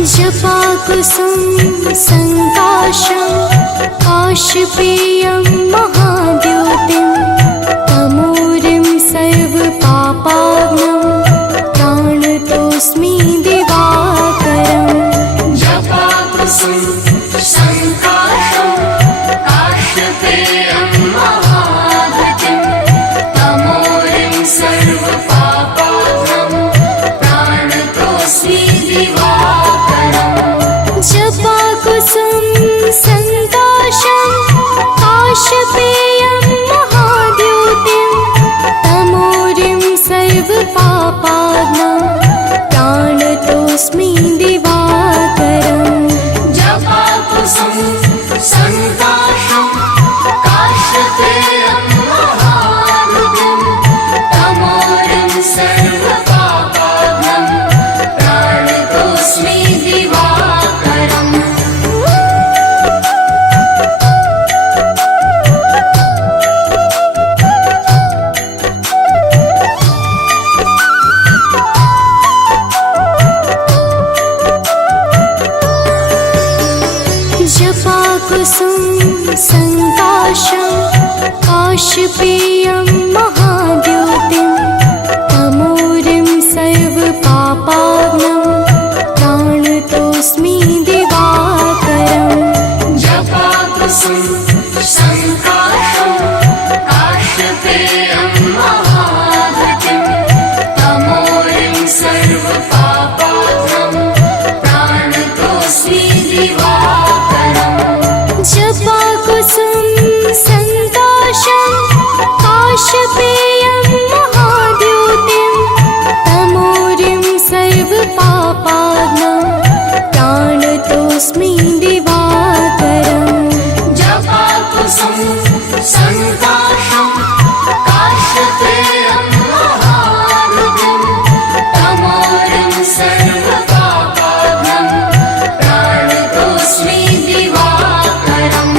जपाकुसुम संकाशं काशपेयं महाद्योतिं तमोरिं सर्वपापाग्नं प्राणतोऽस्मि दिवाकरम्। जपाकुसुम संकाशं काशपेयं महाद्योतिं तमोरिं सर्वपापाग्नं प्राणतोऽस्मि दिवाकरम्। जपाकुसुम संकाशं काशपेयं महाद्योतिं तमोरिं सर्वपापाग्नं प्राणतोऽस्मि दिवाकरम्। जपाकुसुम संकाशं काशपेयं महाद्योतिं तमोरिं सर्वपापाग्नं प्राणतोऽस्मि दिवाकरम्। जपाकुसुम संकाशं काशपेयं महाद्योतिं तमोरिं सर्वपापाग्नं प्राणतोऽस्मि दिवाकरम्। जपाकुसुम संकाशं काशपेयं महाद्योतिं तमोरिं सर्वपापाग्नं प्राणतोऽस्मि दिवाकरम्। जपाकुसुम संकाशं काशपेयं महाद्योतिं तमोरिं सर्वपापाग्नं प्राणतोऽस्मि दिवाकरम्। जपाकुसुम संकाशं काशपेयं महाद्योतिं तमोरिं सर्वपापाग्नं प्राणतोऽस्मि दिवाकरम्।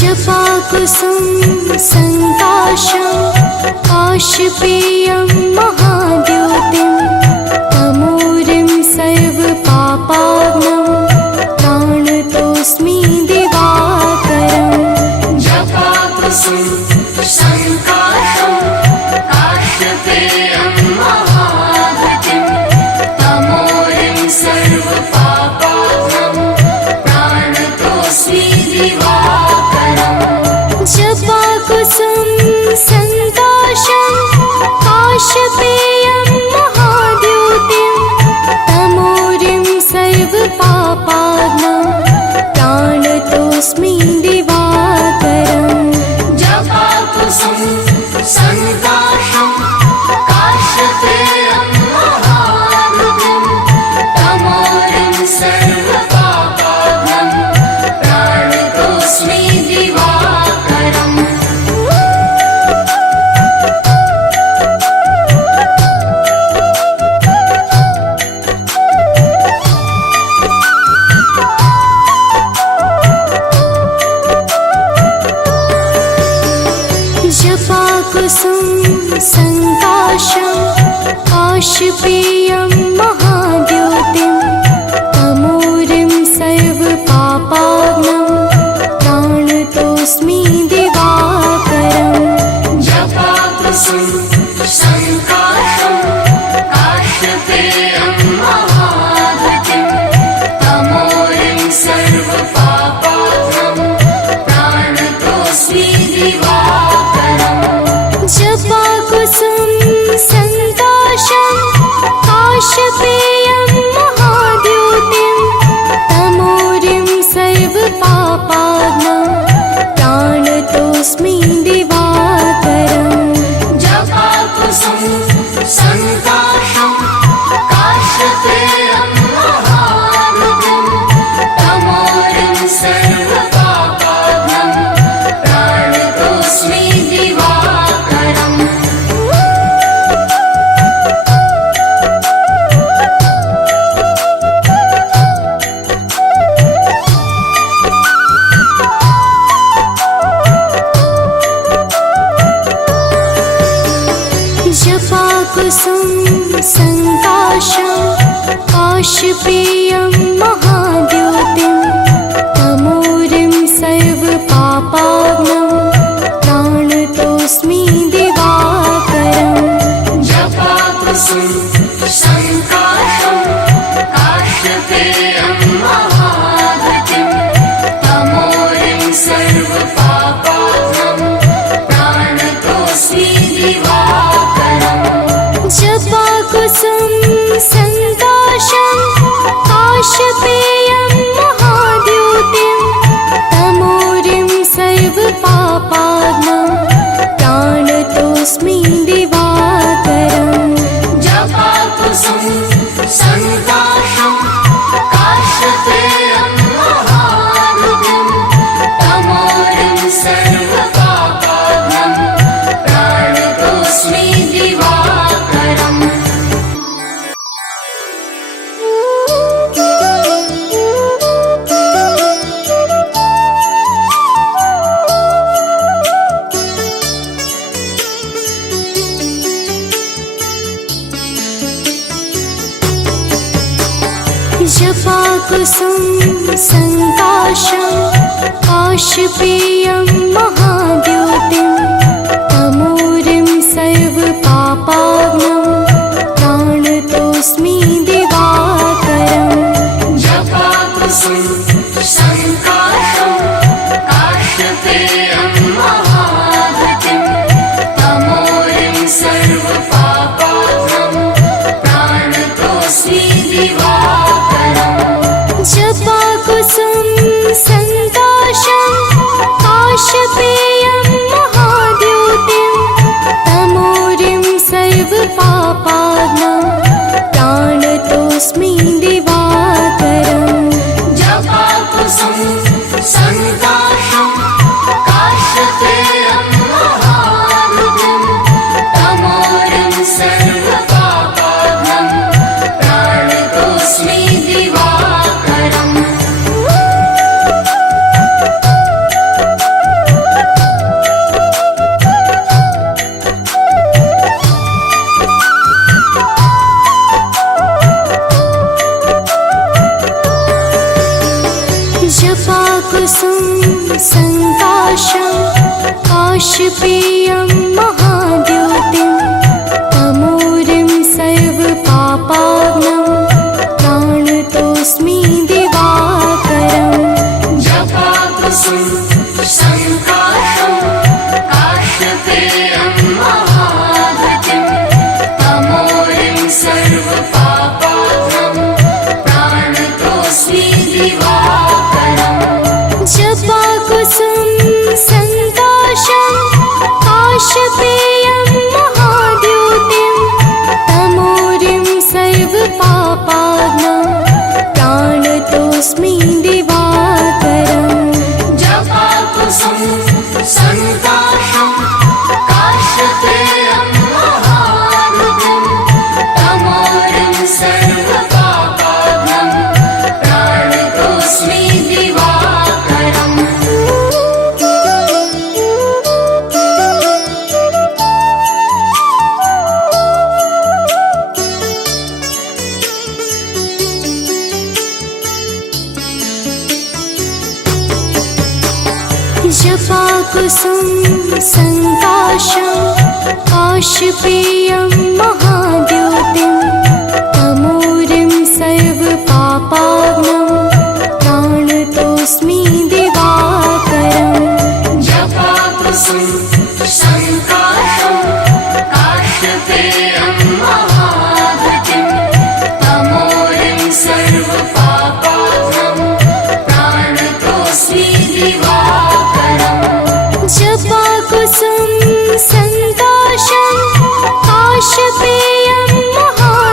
जपाकुसुम संकाशं काशपेयं महाद्योतिं तमोरिं सर्वपापाग्नं प्राणतोऽस्मि दिवाकरम्। जपाकुसुम संकाशं काशपेयं महाद्योतिं तमोरिं सर्वपापाग्नं प्राणतोऽस्मि दिवाकरम्। जपाकुसुम संकाशं काशपेयं महाद्योतिं तमोरिं सर्वपापाग्नं प्राणतोऽस्मि दिवाकरम्। जपाकुसुम संकाशं काशपेयं महाद्योतिं तमोरिं सर्वपापाग्नं प्राणतोऽस्मि दिवाकरम्। जपाकुसुम संकाशं काशपेयं महाद्योतिं तमोरिं सर्वपापाग्नं प्राणतोऽस्मि दिवाकरम्। जपाकुसुम संकाशं काशपेयं महाद्योतिं तमोरिं सर्वपापाग्नं प्राणतोऽस्मि दिवाकरम्। जपाकुसुम संकाशं काशपेयं काशपेयं महाद्योतिं तमोरिं सर्वपापाग्नं प्राणतोऽस्मि दिवाकरम् जपाकुसुम संकाशं काश्यपेयं महाद्युतिं तमोरिं सर्वपापाग्नं प्राणतोऽस्मि दिवाकरम् जपाकुसुम संकाशं काशपेयं महाद्योतिं तमोरिं सर्वपापाग्नं प्राणतोऽस्मि दिवाकरम् जपाकुसुम संकाशं काश्यपेयं महाद्युतिं तमोरिं सर्वपापाग्नं प्राणतोऽस्मि दिवाकरम् जपाकुसुम संकाशं काशपेयं महाद्योतिं तमोरिं सर्वपापाग्नं प्राणतोऽस्मि दिवाकरम् जपाकुसुम संकाशं काश्यपेयं महाद्युतिं तमोरिं सर्वपापाग्नं प्राणतोऽस्मि दिवाकरम् जपाकुसुम संकाशं काशपेयं महाद्योतिं तमोरिं सर्वपापाग्नं प्राणतोऽस्मि दिवाकरम् जपाकुसुम संकाशं काश्यपेयं महाद्युतिं तमोरिं सर्वपापाग्नं प्राणतोऽस्मि दिवाकरम् जपाकुसुम संकाशं काशपेयं महाद्योतिं तमोरिं सर्वपापाग्नं प्राणतोऽस्मि दिवाकरम् जपाकुसुम संकाशं काश्यपेयं महाद्युतिं तमोरिं सर्वपापाग्नं प्राणतोऽस्मि दिवाकरम् जपाकुसुम संकाशं काशपेयं महाद्योतिं तमोरिं सर्वपापाग्नं प्राणतोऽस्मि दिवाकरम् जपाकुसुम संकाशं काश्यपेयं महाद्युतिं तमोरिं सर्वपापाग्नं प्राणतोऽस्मि दिवाकरम् जपाकुसुम संकाशं काशपेयं महाद्योतिं तमोरिं सर्वपापाग्नं प्राणतोऽस्मि दिवाकरम् जपाकुसुम संकाशं काश्यपेयं महाद्युतिं तमोरिं सर्वपापाग्नं प्राणतोऽस्मि दिवाकरम् जपाकुसुम संकाशं काशपेयं महाद्योतिं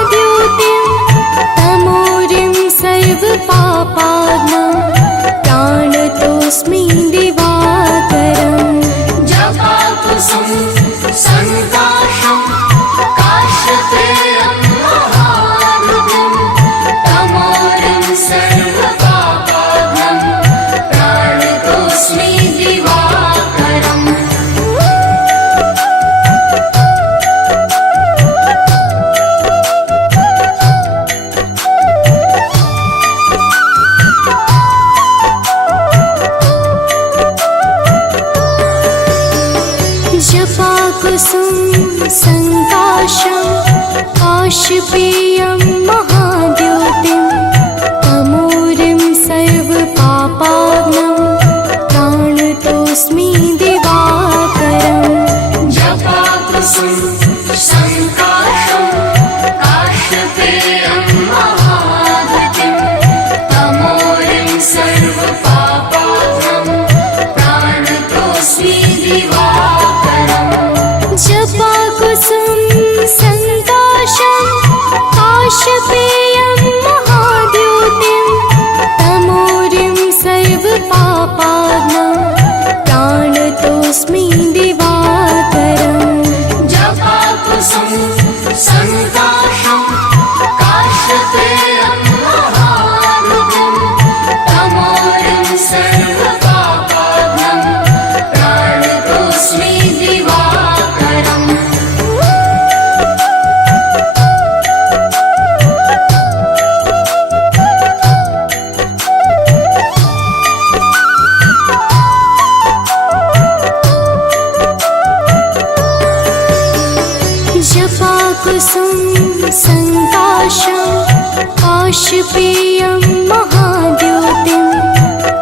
काशपेयं महाद्योतिं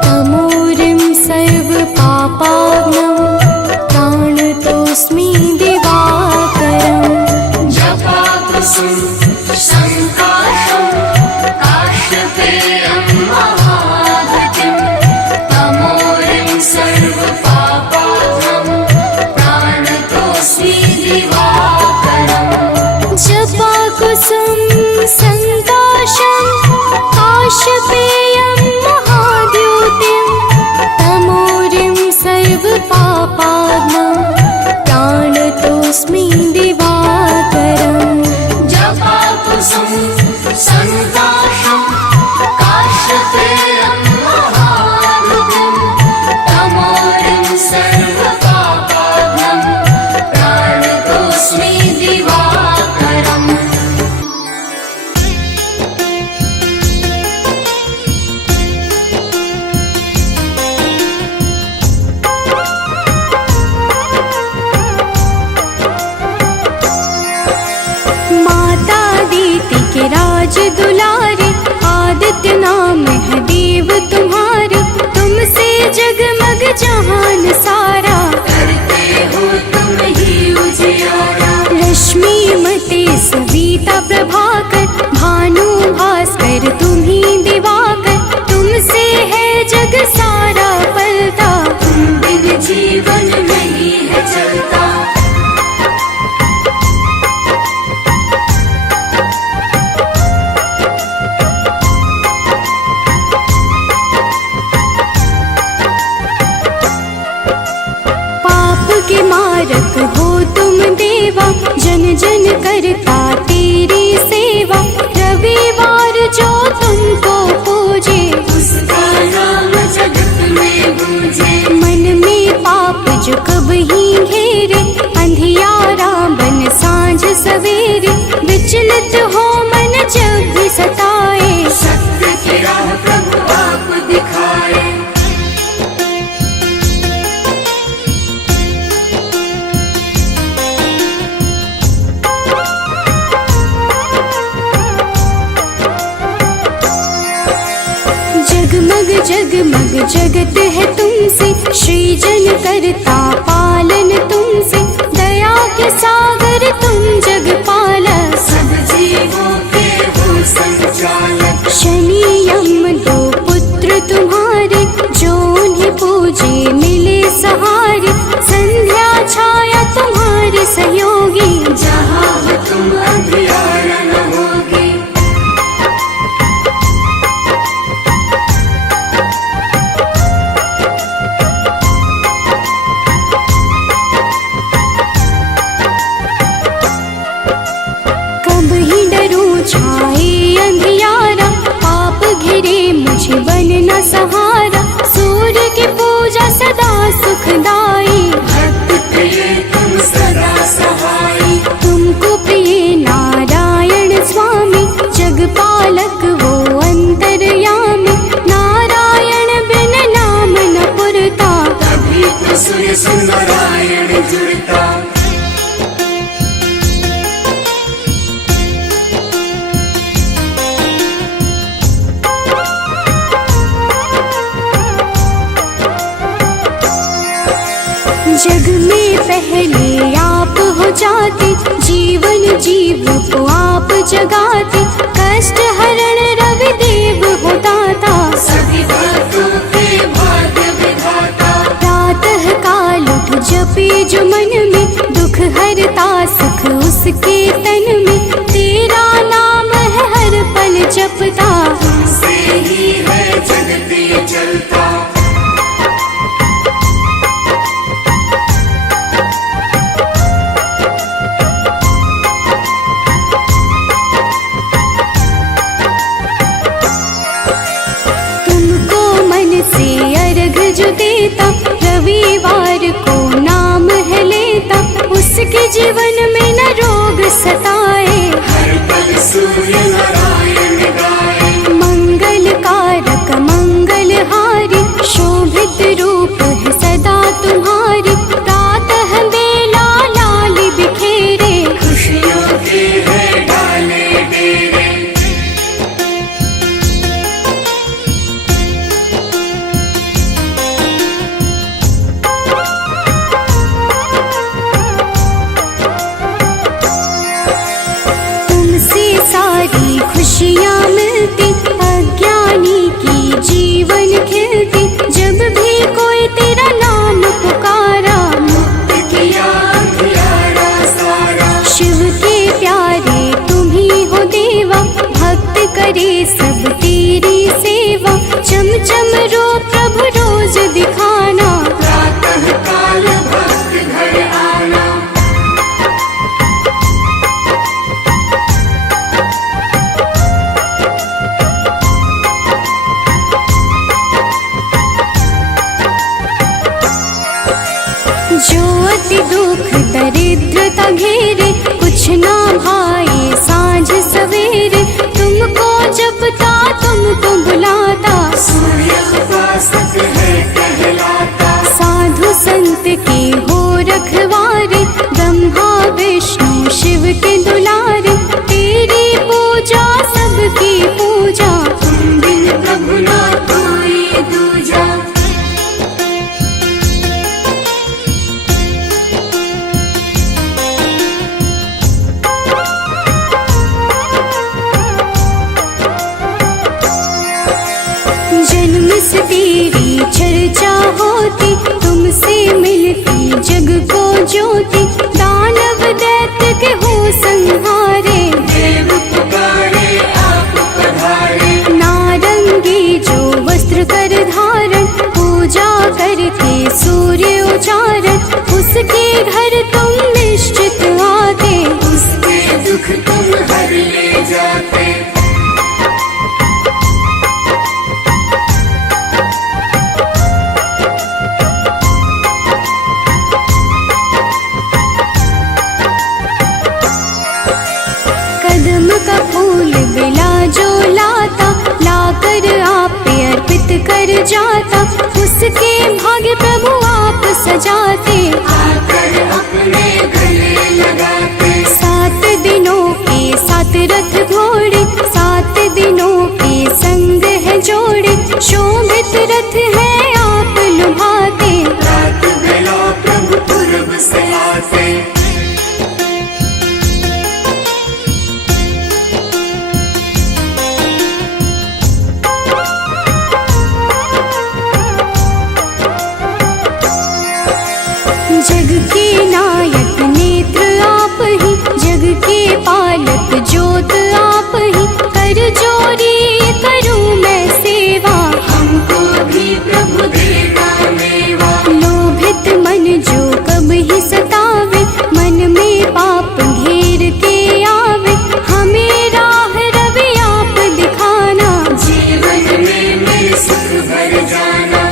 तमोरिं सर्वपापाग्नं प्राणतोऽस्मि दिवाकरम् जपाकुसुम संकाशं काश्यपेयं महाद्युतिं तमोरिं सर्वपापाग्नं प्राणतोऽस्मि दिवाकरम् जपाकुसुम संकाशं काशपेयं महाद्योतिं तमोरिं सर्वपापाग्नं प्राणतोऽस्मि दिवाकरम् जपाकुसुम संकाशं काश्यपेयं महाद्युतिं तमोरिं सर्वपापाग्नं प्राणतोऽस्मि दिवाकरम् माता दीति के राज दुलारे आदित्य नाम है देव तुम्हारे तुमसे जगमग जहान सारा करते हो तुम ही उजियारा रश्मि मते सविता प्रभाकर भानु भास्कर तुम्ही दिवाकर तुमसे है जग सारा पलता तुम बिन जीवन नहीं है चलता पाप के मारक हो तुम देवा जन जन करता तेरी सेवा रविवार जो तुमको पूजे उसका नाम जगत में गूंजे मन में पाप जो कब ही घेरे अंधियारा बन सांझ सवेरे विचलित हो मन जब भी सताए सत्य की राह प्रभु आप दिखाए जगमग जगमग जगत है तुमसे सृजन करता पालन तुमसे दया के सागर तुम जग पालक सब जीवों के हो संचालक शनि यम दो पुत्र तुम्हारे जो उन्हें पूजे मिले सहारे संध्या छाया तुम्हारे सहयोगी जहाँ हो तुम अंधियारा न होगी कब ही डरूं छाए अंधियारा पाप घिरे मुझे बनना सहारा सूर्य की पूजा सदा सुखदाई भक्त प्रिय तुम सदा सहाय तुमको प्रिय नारायण स्वामी जगपालक वो अंतर्यामी नारायण बिन नाम न पुरता तभी तो सूर्य से नारायण जुड़ता जग में पहले आप हो जाते जीवन जीव को आप जगाते कष्ट हरण रवि देव हो दाता सभी भक्तों के भाग्य विधाता प्रातः काल उठ जपे जो मन में दुख हरता सुख उसके तन में तेरा नाम है हर पल जपता से ही है जगत ये चलता तुमको मन से अर्घ जो देता रविवार को नाम है लेता उसके जीवन में न रोग सताए हर पल सूर्य नारायण गाए मंगल कारक मंगलहारी शोभित रूप है सदा तुम्हारी प्रातः बेला लाल बिखेरे खुशियों के है डाले डेरे तेरी चर्चा होती, तुमसे मिलती जग को ज्योति। दानव दैत्य के हो संहारे, देव पुकारे आप पधारे। नारंगी जो वस्त्र कर धारण, पूजा करके सूर्य उचारण। उसके घर तुम निश्चित आते, उसके दुख तुम हर ले जाते। कदम का फूल बिला जो लाता, लाकर आप पे अर्पित कर जाता। उसके भाग्य प्रभु आप सजाते, आकर अपने गले लगाते। 7 दिनों के 7 रथ घोड़े, 7 दिनों के संग है जोड़े। शोभित रथ है आप लुभाते, रात बेला प्रभु पूरब से आते। जग के नायक नेत्र आप ही, जग के पालक ज्योत आप ही। कर जोरी करूं मैं सेवा, हमको भी प्रभु देना मेवा। लोभित मन जो कब ही सतावे, मन में पाप घेर के आवे। हमें राह रवि आप दिखाना, जीवन में मेरे सुख भर जाना।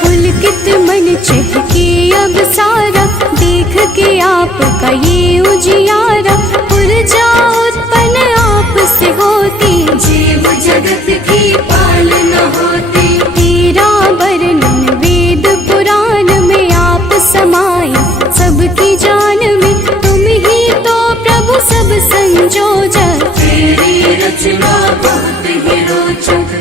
पुलकित मन चहके अब सारा, देख के आपका ये उजियारा। ऊर्जा उत्पन्न आप से होती, जीव जगत की पालना होती। तेरा वर्णन वेद पुराण में आप समाए, सबकी जान में तुम ही तो प्रभु सब संजोजक। तेरी रचना बहुत ही रोचक।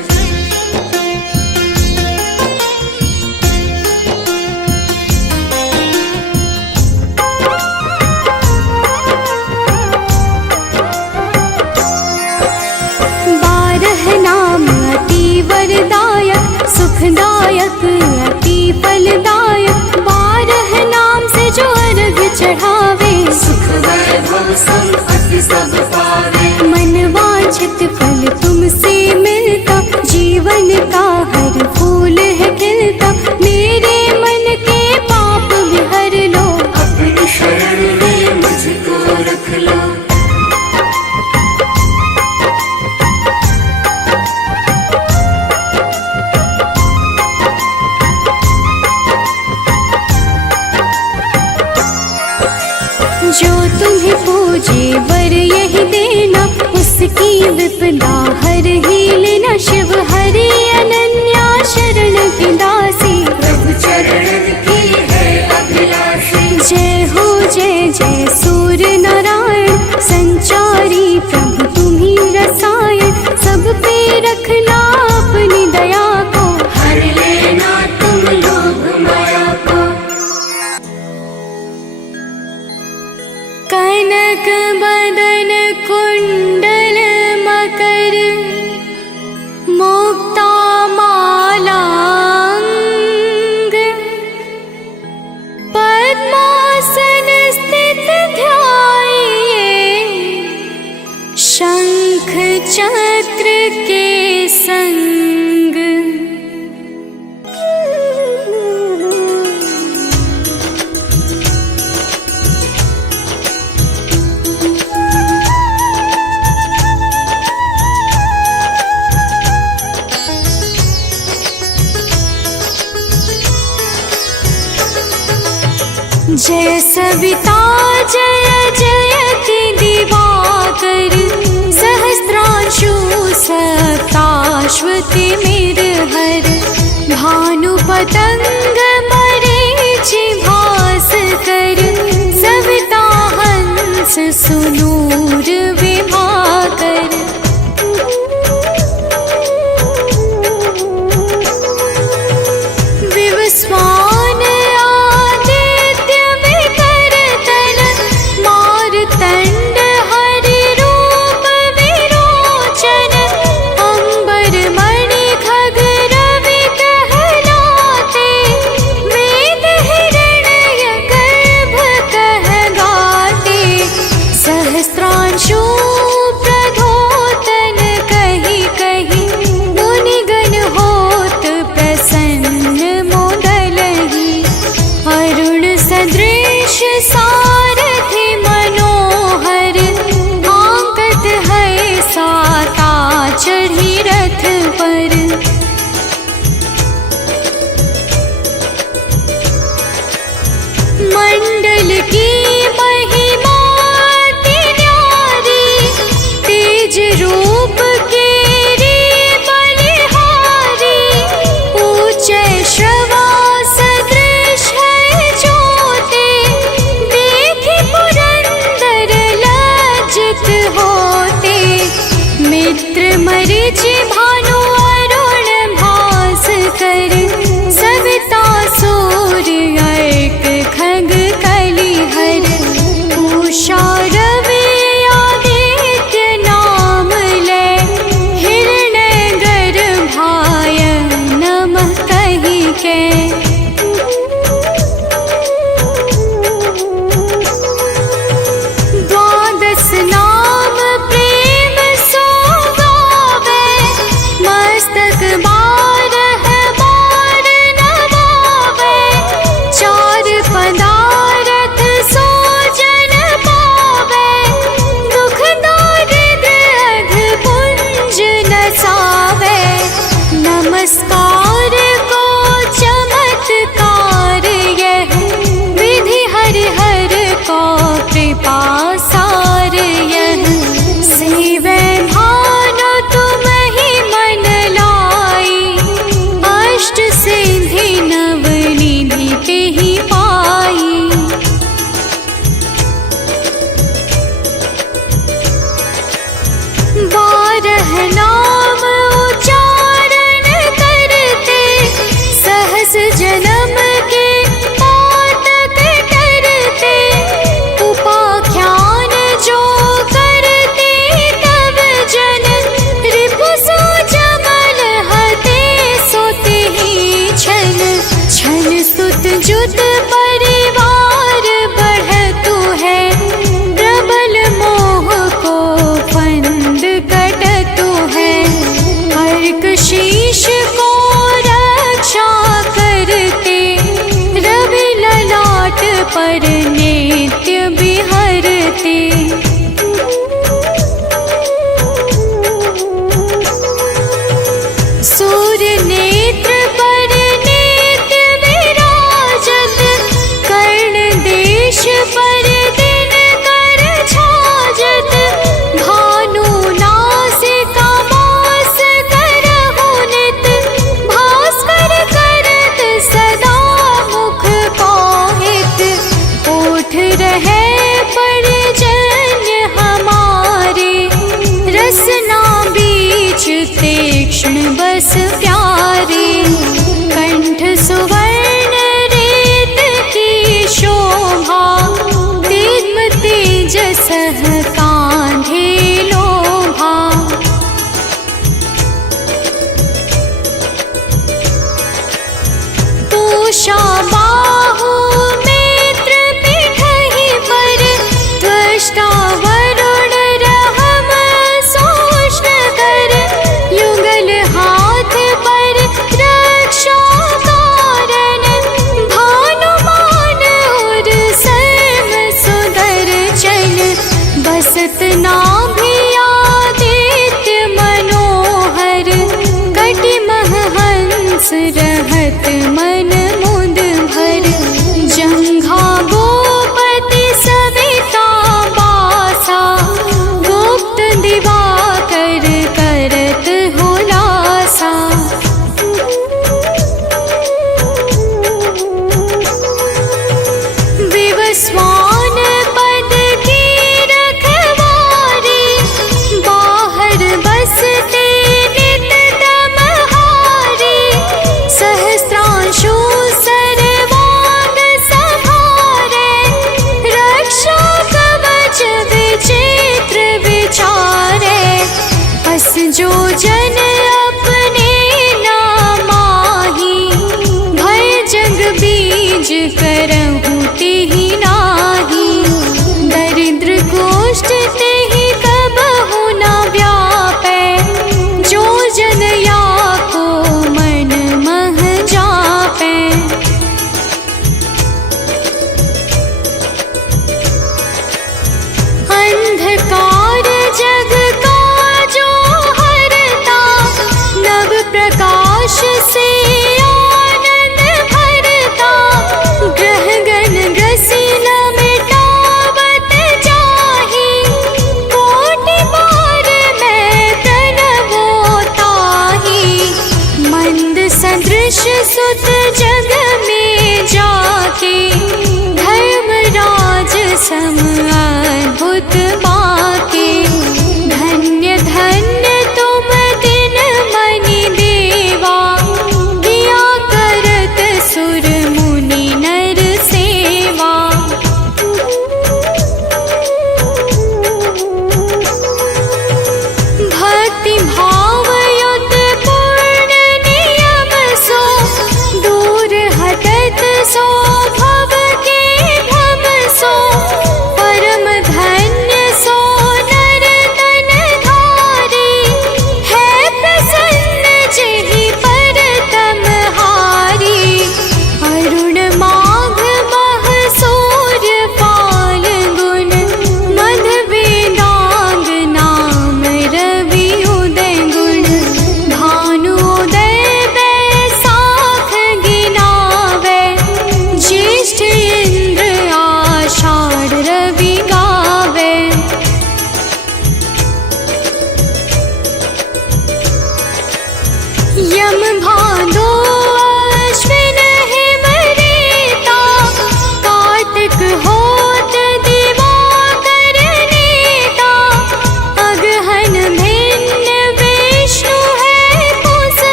नाम अति वरदायक, सुखदायक अति फलदायक। 12 नाम से जो अर्घ चढ़ावे, सुख वैभव संपत्ति सब पावे। मन वांछित फल तुमसे मिलता, जीवन का हर फूल है खिलता। मेरे मन के पाप भी हर लो, अपनी शरण में मुझको रख लो। जो तुम्हें पूजे वर यही देना, उसकी विपदा हर ही लेना। शिव हरि अनन्या शरण की दासी, प्रभु चरणन की है अभिलाषी। जय हो जय जय सूर्य नारायण, संचारी प्रभु तुम्ही रसायन। सब पे रखना अपनी दया को, हर लेना तुम लोभ माया को। कनक बदन कुंडल मकर, मुक्ता मालांग। पद्मासन स्थित ध्याये, शंख चक्र के संग। जय सविता जय जयति दिवाकर, सहस्रांशु सप्ताश्वति मेरहर। भानु पतंग मरीचि भास्कर, सविता हंस सुनूर विभाकर। विवस्वान पर नित्य विहरते। सूर्य नेत्र पर नित्य विराजत, कर्ण देश पर दिन कर छाजत। भानु नासिका मास करहु नित, भास्कर करत सदा मुख पाहित। ओठ रहे पर्जन्य हमारे, रसना बीच तीक्ष्ण बस प्यारे। कंठ सुवर्ण रेत की शोभा, दिव्य तेजसः कांधे लोभा। पूषा बाहु नेत्र पीठहि पर, त्वष्टा वरुण रहम सोष्ण कर। युगल हाथ पर रक्षा कारण, भानुमान और सर्व सुदर्शन। बसत नाभि आदित्य मनोहर, कटिमह हंस रहत मन मुद भर। जंघा गोपति सविता बासा, गुप्त दिवाकर करत हुलासा। विवस्वान पद की रखवारी, बाहर बसते नित तमहारी। सहस्त्रांशु सर्वांग संहारे, रक्षा कवच विचित्र विचारे। अस जो जन अपने नामाही, भय जग बीज करहु तेहि नाही। दरिद्र गोष्ठ तेहि कबहु न व्यापै, जो जन या को मन मह जापै। अंधकार जग का जो हरता, नव प्रकाश से आनंद भरता। ग्रह गण ग्रसी न मिटावत जाहि, कोटि बार मैं प्रणवो ताहि। मंद सदृश सुत जग में जाके, धर्मराज सम अद्भुत बाके। धन्य धन्य तुम दिन मनि देवा, किया करत सुर मुनि नर सेवा। भक्ति भाव युत पूर्ण नियम सो, दूर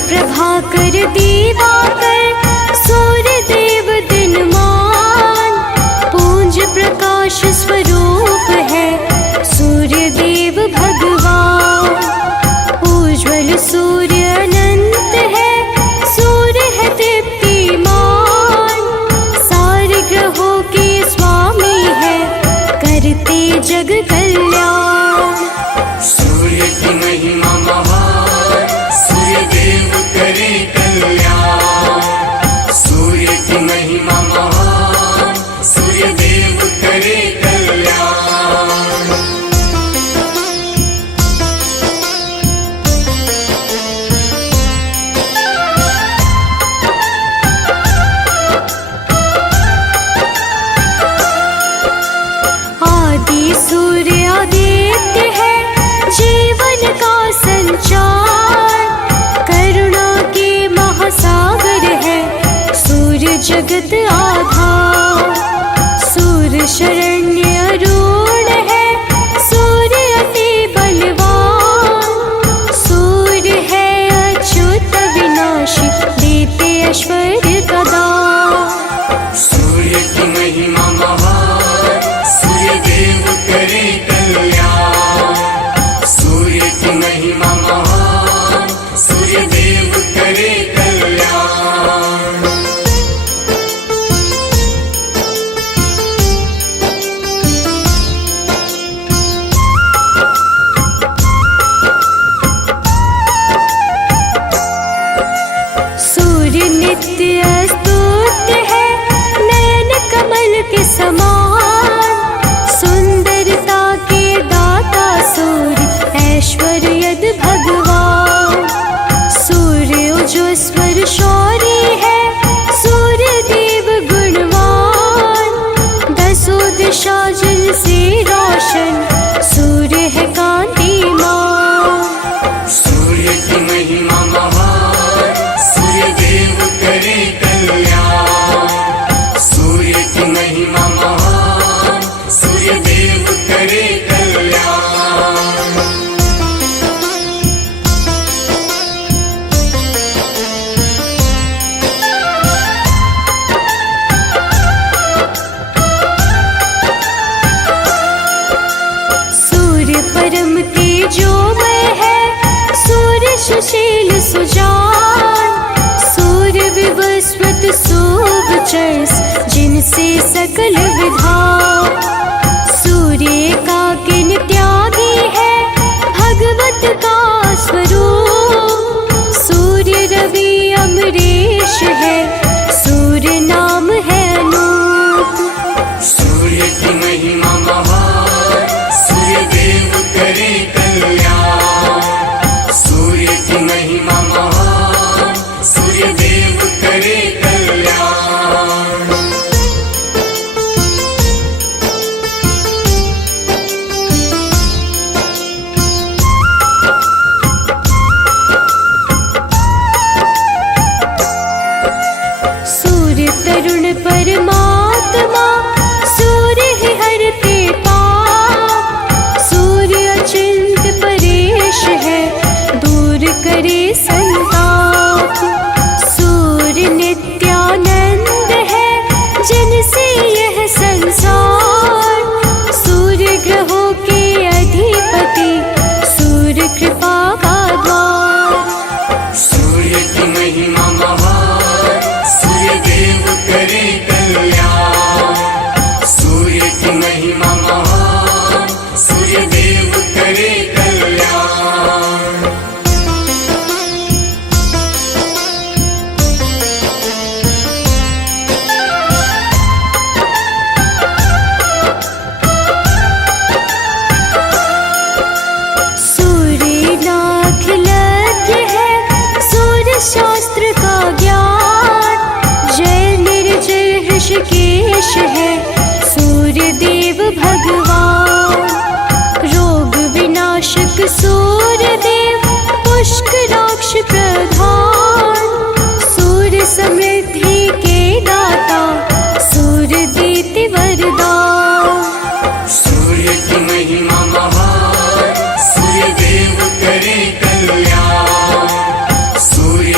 प्रभाकर दिवाकर सूर्य देव दिनमान, पूंज प्रकाश स्वरूप है सूर्य देव भगवान। उज्ज्वल सूर्य अनंत है, सूर्य है दीप्तिमान, सारे ग्रहों के स्वामी है करते जग कल्याण। सूर्य की महिमा महान, सूर्य देव करे कल्याण। सूर्य की महिमा महान, सूर्य देव करे कल्याण। आदि सूर्य आदित्य है, जीवन का संचार, करुणा के महासागर है सूर्य जगत आधार। सूर्य शरण्य अरुण है, सूर्य अति बलवान, सूर्य है अच्युत विनाशी देते ऐश्वर्य का दान। सूर्य की महिमा महान, सूर्य देव करे कल्याण। सूर्य की महिमा महान, सूर्य देव करे कल्याण। सूर्य नित्य स्तुत्य है, नयन कमल के समान, सुंदरता के दाता सूर्य ऐश्वर्यद भगवान। सूर्य ओजस्वर शौर्य है, सूर्य देव गुणवान, दसों दिशा जल से रोशन सूर्य है कांतिमान। सूर्य की महिमा महान, सूर्य देव करे कल्याण। सूर्य की महिमा महान, सूर्य देव करे कल्याण। सूर्य परम तेजोमय है, सूर्य सुशील सुजान, सूर्य विवस्वत शोभचर्स जिनसे सकल विधान। सूर्य एकाकिन त्यागी है, भगवत का स्वरूप, सूर्य रवि अमरीश है, सूर्य नाम है अनूप। सूर्य की महिमा महान, सूर्य देव करे कल्याण। सूर्य की महिमा महान, सूर्य देव करे कल्याण। सूर्य तरुण परमात्मा, सूर्य ही हरते पाप, सूर्य अचिंत परेश है दूर करे संताप। सूर्य नित्यानंद है, जिनसे यह संसार, सूर्य ग्रहों के अधिपति, सूर्य कृपा का द्वार। सूर्य की महिमा महान, सूर्य देव करे कल्याण। सूर्य की महिमा महान, सूर्य देव करे कल्याण। सूर्य नाखिलज्ञ है, सूर्य शास्त्र का ज्ञान, जय निर्जय ऋषिकेश है सूर्य देव भगवान। रोग विनाशक सूर्य देव, पुष्कराक्ष प्रधान, सूर्य समृद्धि के दाता, सूर्य देते वरदान। सूर्य की महिमा महान, सूर्य देव करे कल्याण। सूर्य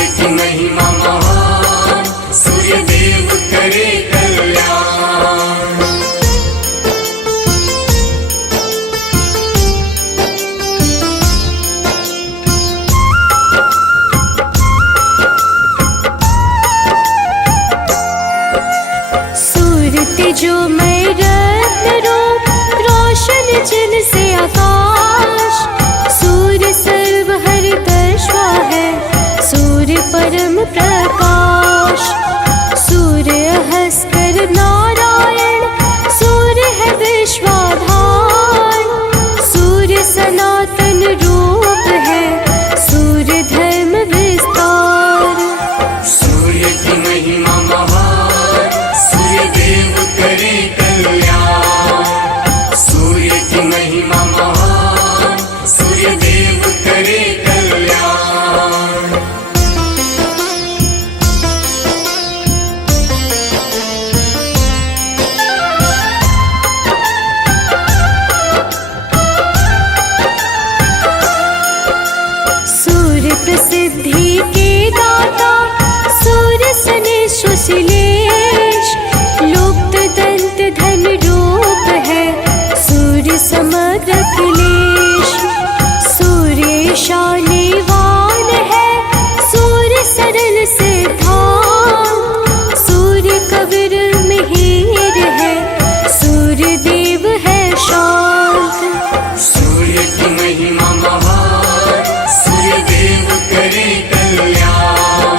सूर्य के दाता सूर्य सने सुशीलेश लोक दंत धन रूप है सूर्य समग्र अखिलेश सूर्य शालिवान है सूर्य सरल सिद्धांत सूर्य कबीर मिहिर है सूर्य देव है शांत। सूर्य की महिमा महान, सूर्य देव करे कल्याण।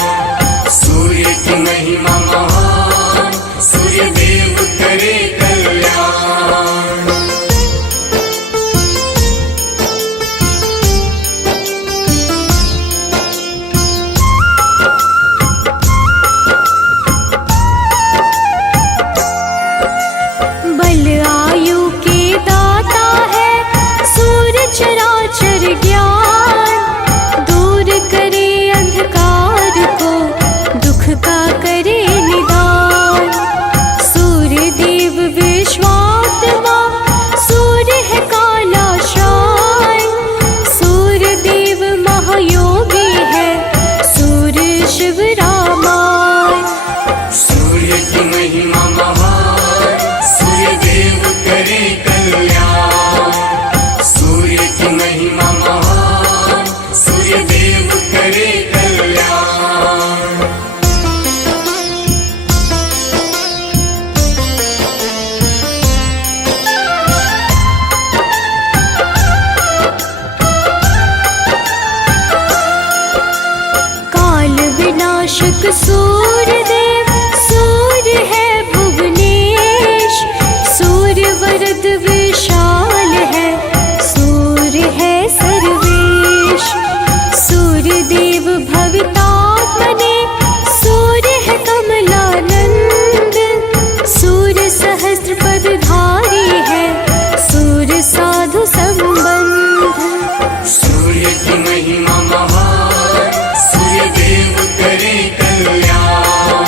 सूर्य की महिमा महान, सूर्य देव करे कल्याण। बल आयु के दाता है सूर्य चराचर ज्ञान दूर करे अंधकार को दुख का करे निदान। सूर्य देव विश्वात्मा सूर्य है काला शाय सूर्य देव महायोगी है सूर्य शिव रामाय। सूर्य की महिमा महान, सूर्य देव करे कल्याण। सूर्य की महिमा महान, सूर्य देव करे कल्याण। काल विनाशक सूर्य देव सूर्य है भुवनेश सूर्य वरद विशाल है सूर्य है सर्वेश। सूर्य देव भवितात्मने सूर्य है कमलानंद सूर्य सहस्त्र पदधारी है सूर्य साधु संबंध। सूर्य की महिमा महान, सूर्य देव करे कल्याण।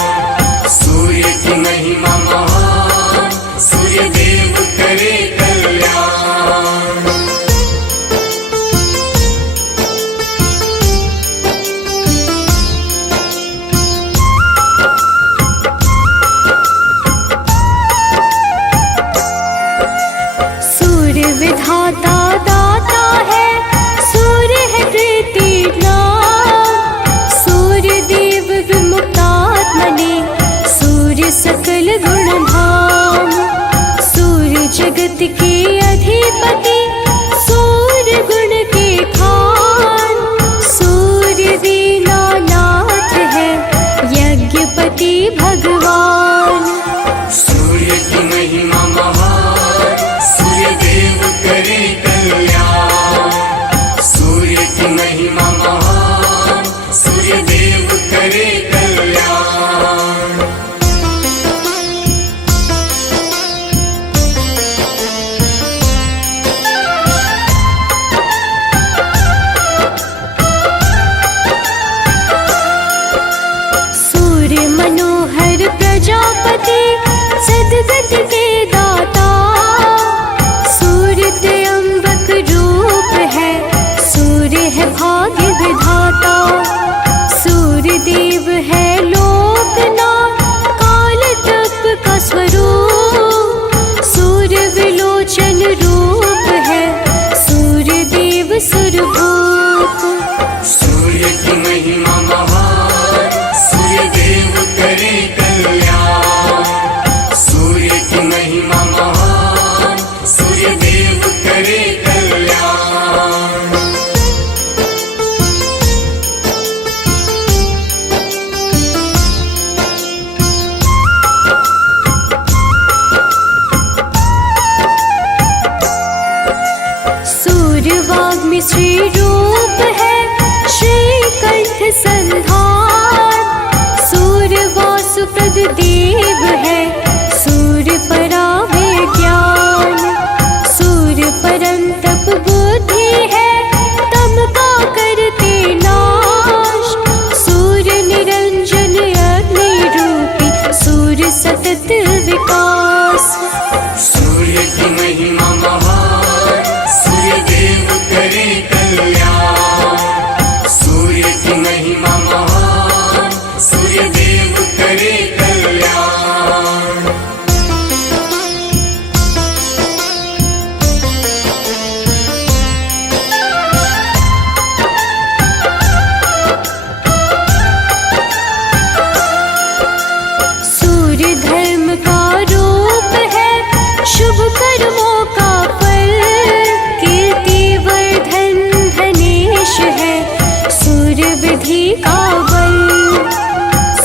सिद्धि का बल।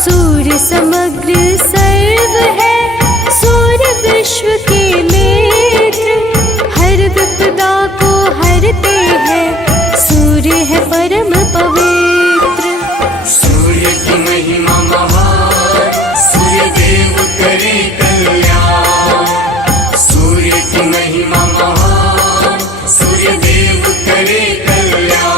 सूर्य समग्र सर्व है, सूर्य विश्व के नेत्र। हर विपदा को हरते हैं, सूर्य है परम पवित्र। सूर्य की महिमा महान, सूर्य देव करे कल्याण। सूर्य की महिमा महान, सूर्य देव करे कल्याण।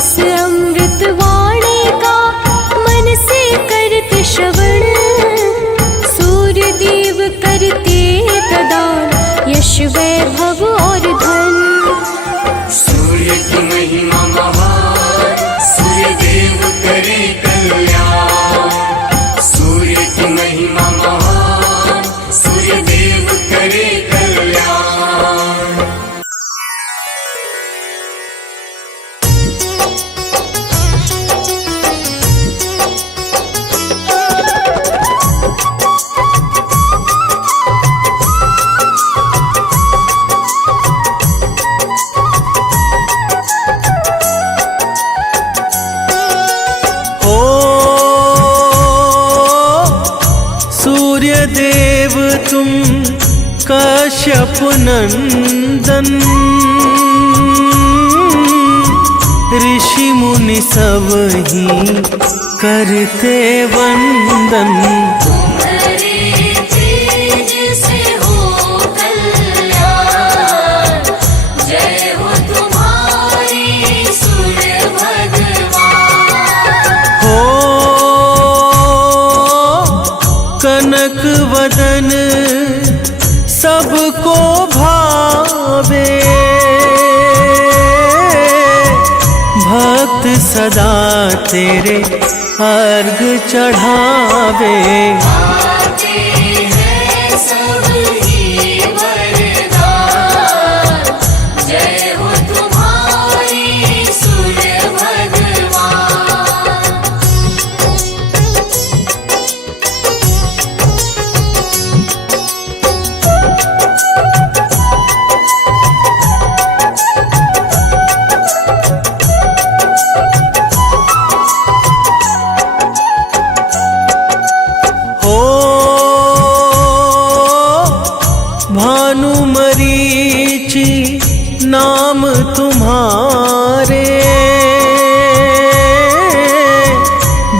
इस अमृत वाणी का मन से करते श्रवण, सूर्य देव करते प्रदान यश वैभव और धन। सूर्य की महिमा महान, सूर्य देव करे कल्याण। सूर्य की महिमा महान, सूर्य देव करे कल्याण। देव तुम कश्यप नंदन, ऋषि मुनि सब ही करते वंदन। तुम्हारे तेज से हो कल्याण, जय हो तुम्हारी सूर्य भगवान। हो कनक वदन सबको भावे, भक्त सदा तेरे अर्घ चढ़ावे। आते हैं सब ही वरदान, जय हो तुम्हारी सूर्य भगवान। नाम तुम्हारे,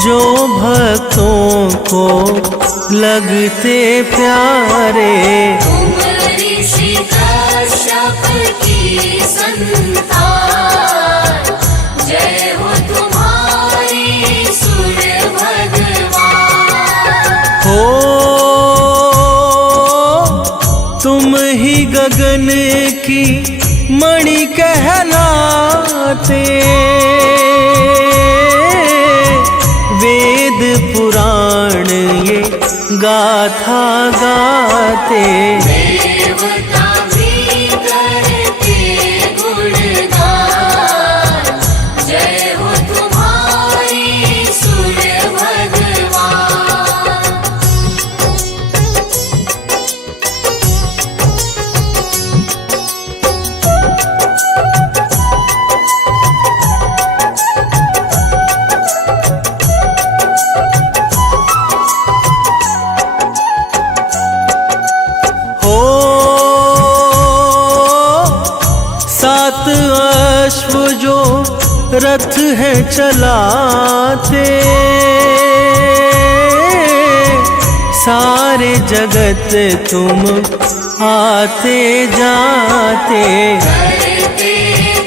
जो भक्तों को लगते प्यारे। तुम ऋषि कश्यप की संतान, जय हो तुम्हारी सूर्य भगवान। हो तुम ही गगन की मणि कहलाते, वेद पुराण ये गाथा गाते। देवता भी करते गुणगान, जय हो तुम्हारी सूर्य भगवान। अश्व जो रथ है चलाते, सारे जगत तुम आते जाते। करते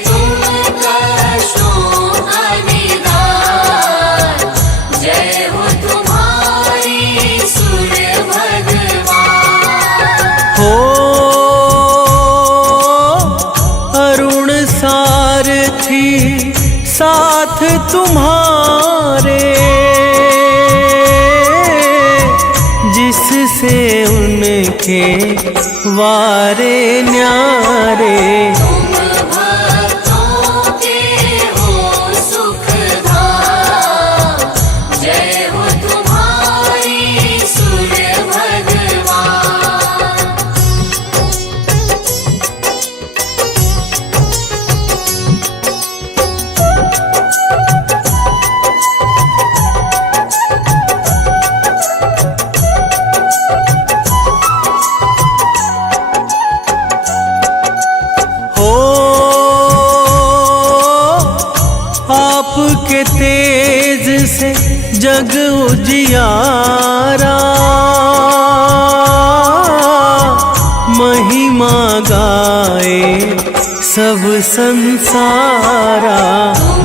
तुम कष्टों का निदान, जय हो तुम्हारी सूर्य भगवान। हो अरुण सारथी साथ तुम्हारे, जिससे उनके वारे न्यारे। तुम भक्तों के हो सुखधाम, जय हो तुम्हारी सूर्य भगवान। आपके तेज से जग उजियारा, महिमा गाए सब संसारा। तुम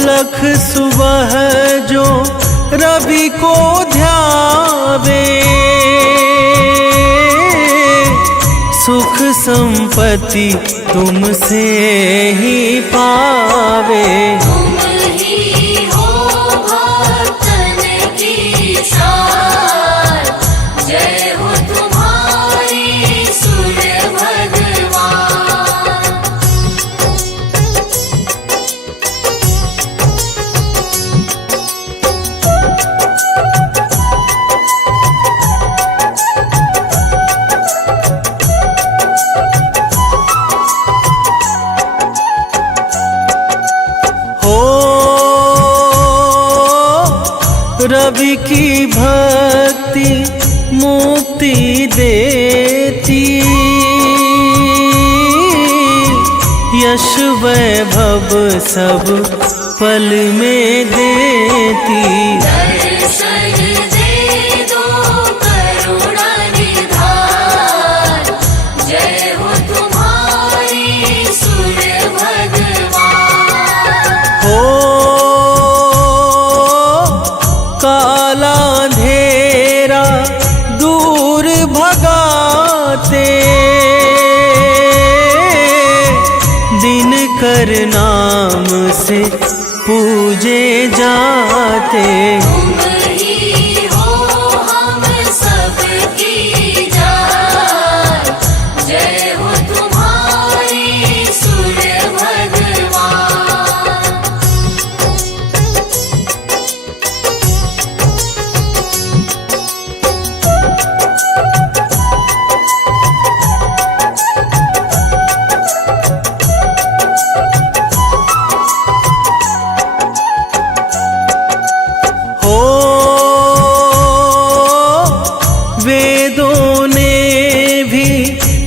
अलख सुबह जो रवि को ध्यावे, सुख संपत्ति तुमसे ही पावे। तुम ही हो भक्तन की सार, जय हो तुम्हारी सूर्य भगवान। रवि की भक्ति मुक्ति देती, यश वैभव सब पल में देती। दर्शन दे दो करुणा निधान, जय हो तुम्हारी सूर्य भगवान। काला अंधेरा दूर भगाते, दिनकर नाम से पूजे जाते। तुम ही हो हम सबकी जान, जय हो तुम्हारी सूर्य भगवान। वेदों ने भी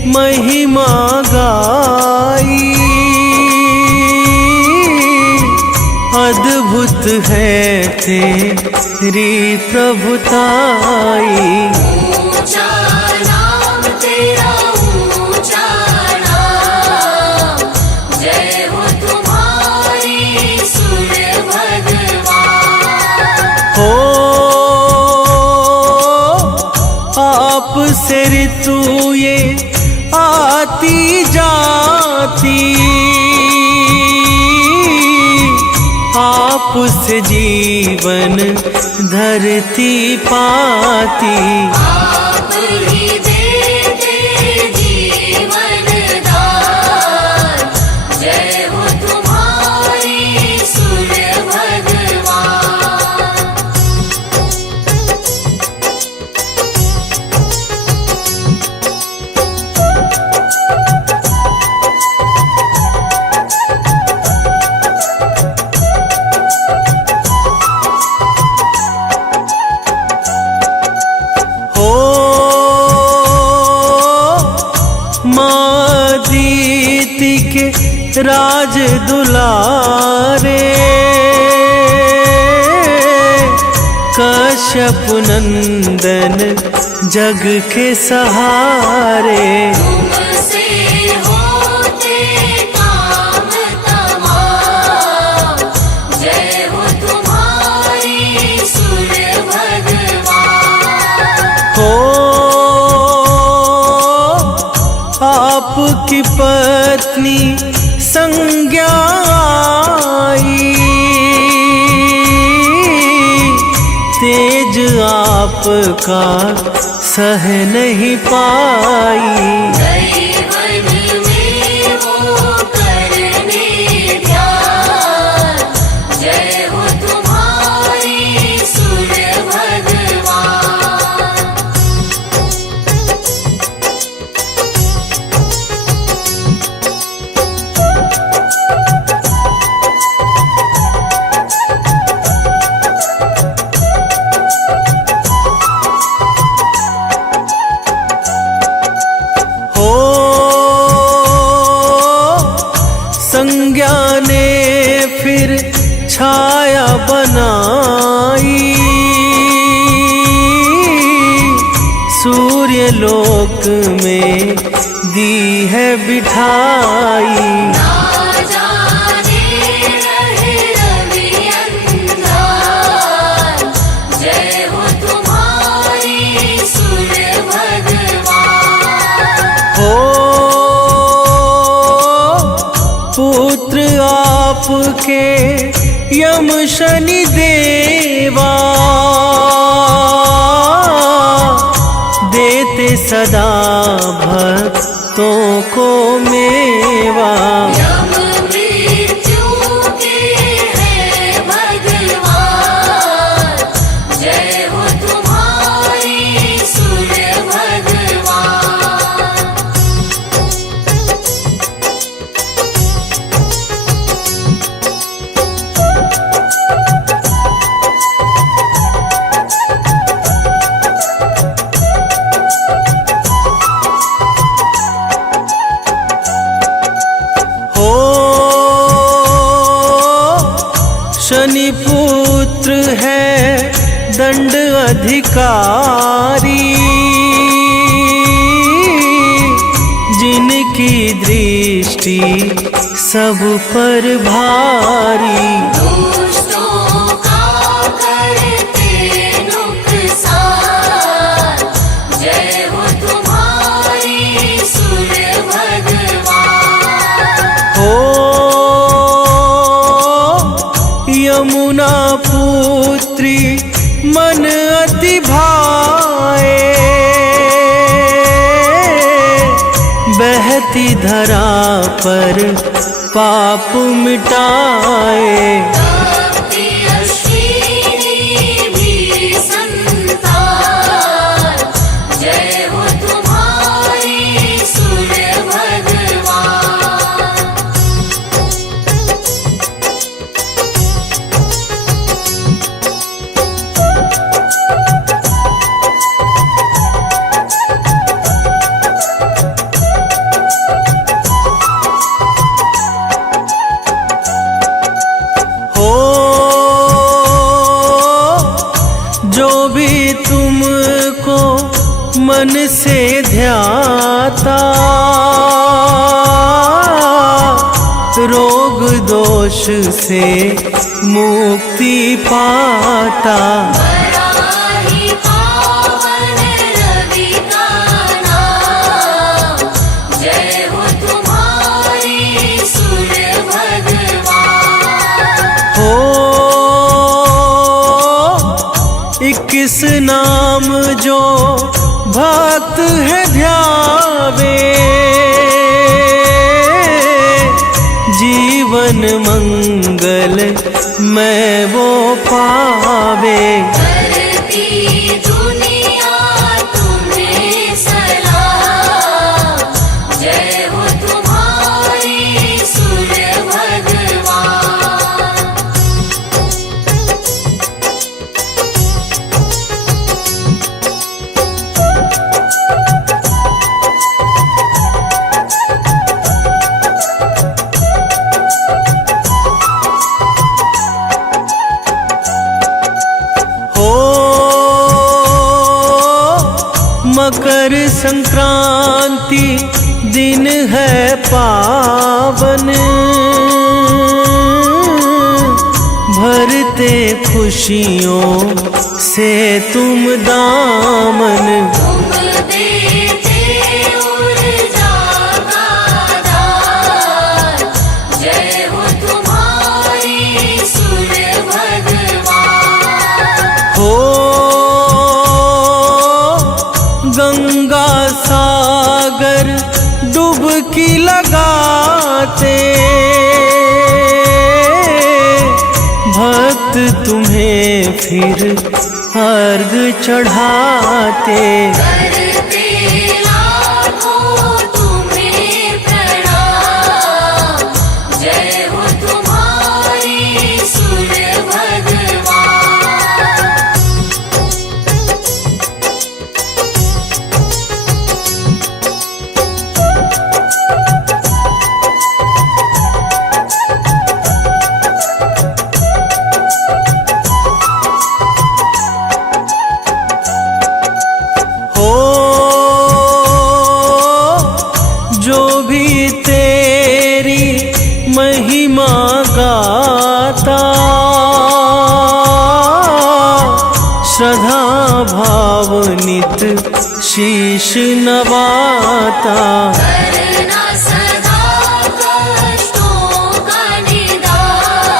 महिमा गाई, अद्भुत है तेरी प्रभुताई। ऊंचा नाम तेरा ऊंचा नाम, जय हो तुम्हारी सूर्य भगवान। आपसे ऋतु ये आती जाती, आपसे जीवन धरती पाती। आप ही देते जीवन दान, जय हो तुम्हारी सूर्य भगवान। दीति के राज दुलारे, कश्यप नंदन जग के सहारे। तुमसे होते काम तमाम, जय हो तुम्हारी सूर्य भगवान। आपकी पत्नी संज्ञा आई, तेज आपका सह नहीं पाई। दैवन में वो करने ध्यान, जय हो तुम्हारी सूर्य भगवान। संज्ञा ने फिर छाया बनाई, सूर्य लोक में दी है बिठाई। ना जाने रहे रवि के यम शनि देवा, देते सदा भक्तों को मेवा। यम मृत्यु के हैं भगवान, जय हो तुम्हारी सूर्य भगवान। शनि पुत्र है दंड अधिकारी, जिनकी दृष्टि सब पर भारी। दुष्टों का करते नुकसान, जय हो तुम्हारी सूर्य भगवान। हो यमुना पुत्री मन अति भाए, बहती धरा पर पाप मिटाए। भक्ति अश्विनी भी संतान, जय हो तुम्हारी सूर्य भगवान। जो भी तुमको मन से ध्याता, रोग दोष से मुक्ति पाता। बड़ा ही पावन रवि का नाम, जय हो तुम्हारी सूर्य भगवान। हो 21 नाम जो भक्त है ध्यावे, जीवन मंगल मैं वो पावे। करती दुनिया तुम्हें सलाम, जय हो तुम्हारी सूर्य भगवान। मकर संक्रांति दिन है पावन, भरते खुशियों से तुम दामन। तुम देते ऊर्जा का दान, जय हो तुम्हारी सूर्य भगवान। हो गंगा सागर डुबकी लगाते, भक्त तुम्हें फिर अर्घ चढ़ाते। करते लाखों तुम्हें प्रणाम, जय हो तुम्हारी सूर्य भगवान। महिमा गाता, श्रद्धा भाव नित शीश नवाता। करना सदा कष्टों का निदान,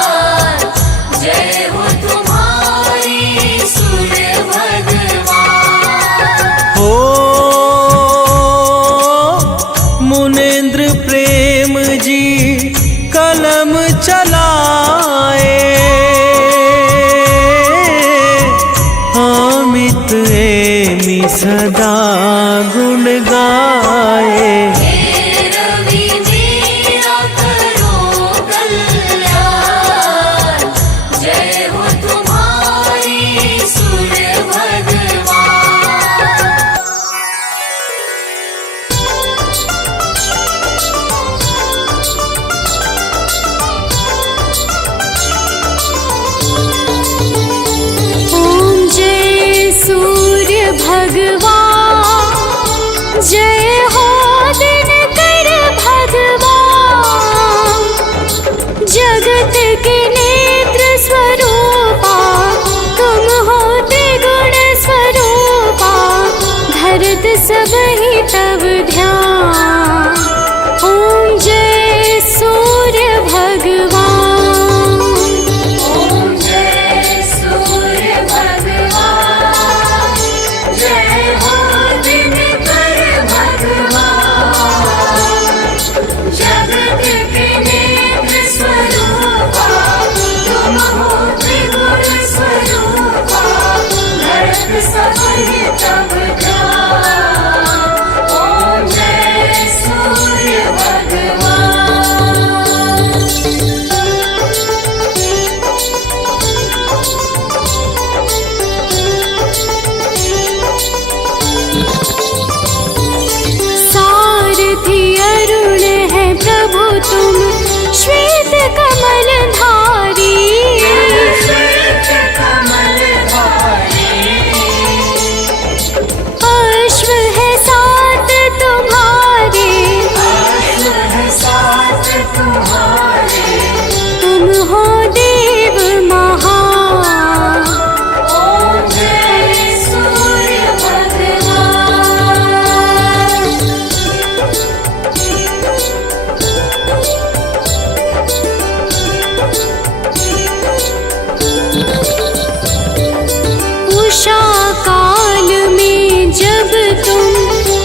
वर्षा काल में जब तुम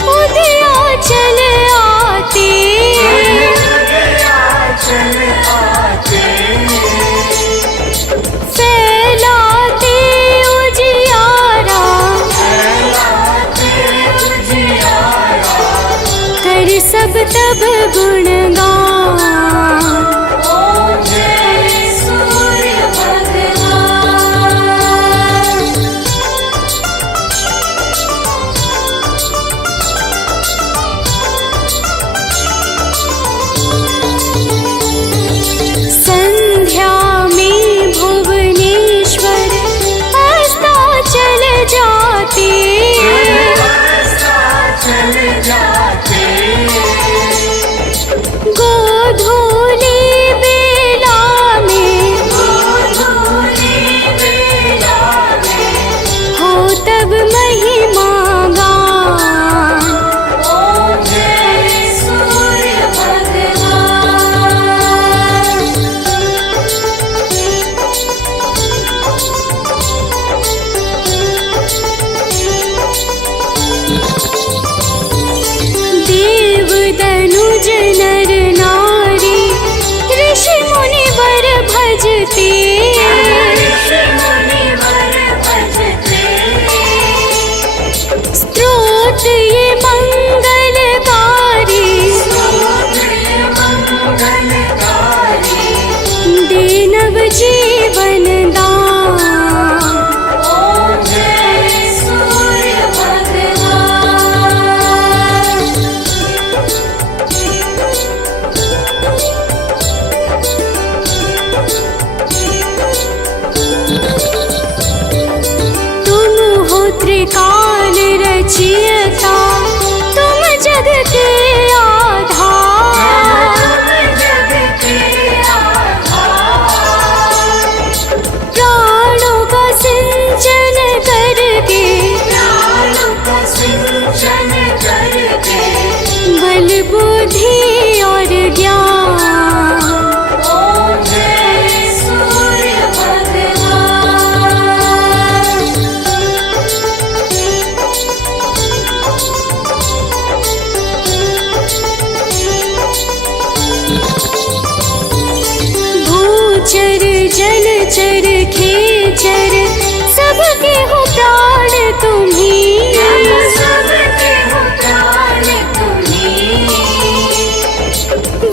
उदयाचल आते, फैलाते उजियारा, कर सब तब गुणगान। संध्या में भुवनेश्वर अस्ताचल जाते, गोधूली बेला में हो तब महिमा गान। देव दनुज नर नारी ऋषि मुनि वर भजते, स्तोत्र ये मंगलकारी, दे नव जीवन दान। तुम हो त्रिकाल रचयिता, तुम जग के आधार, प्राणों का सिंचन करके, बल बुद्धि और ज्ञान। भूचर जलचर खेचर सबके हो प्राण तुम्ही,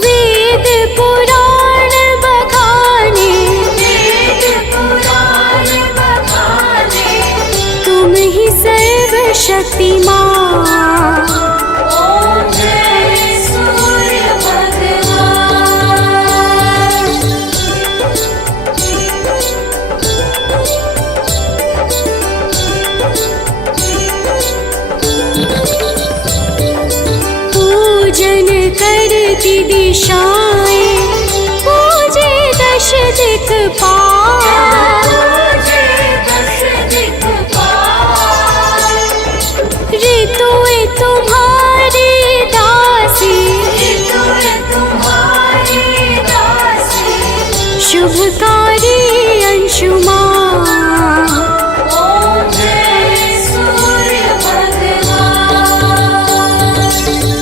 वेद पुराण बखाने, तुम ही सर्वशक्तिमान। पूजन करती दिशाएं, पूजे दश दिक्पाल, ऋतुएं तुम्हारी दासी, शुभ कार्य